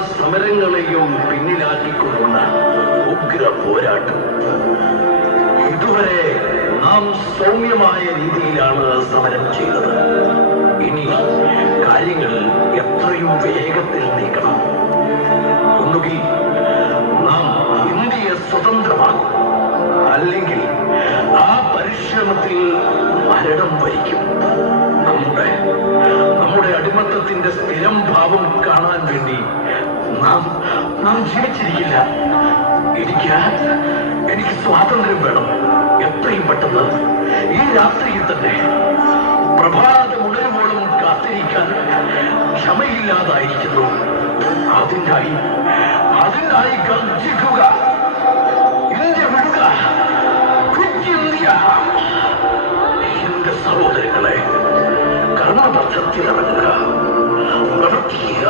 സമരങ്ങളെയും പിന്നിലാക്കിക്കൊണ്ടുള്ള ഉഗ്ര പോരാട്ടം. ഇതുവരെ നാം സൗമ്യമായ രീതിയിലാണ് സമരം ചെയ്തത്. ഇനി കാര്യങ്ങൾ എത്രയും വേഗത്തിൽ നീക്കണം. ഒന്നുകിൽ നാം ഇന്ത്യയെ സ്വതന്ത്രമാക്കും, അല്ലെങ്കിൽ ആ പരിശ്രമത്തിൽ മരണം വരിക്കും. നമ്മുടെ അടിമത്തത്തിന്റെ സ്ഥിരം ഭാവം കാണാൻ വേണ്ടി നാം ജീവിച്ചിരിക്കില്ല. എനിക്ക് സ്വാതന്ത്ര്യം വേണം, എത്രയും പെട്ടെന്ന്, ഈ രാത്രിയിൽ തന്നെ. പ്രഭാതമുണരുമ്പോഴും കാത്തിരിക്കാൻ ക്ഷമയില്ലാതായിരിക്കുന്നു. അതിനായി ഗർജിക്കുക. ഇന്ത്യ വിടുക, ക്വിറ്റ് ഇന്ത്യ. എന്റെ സഹോദരങ്ങളെ, കർമ്മപഥത്തിലിറങ്ങുക, പ്രവർത്തിക്കുക.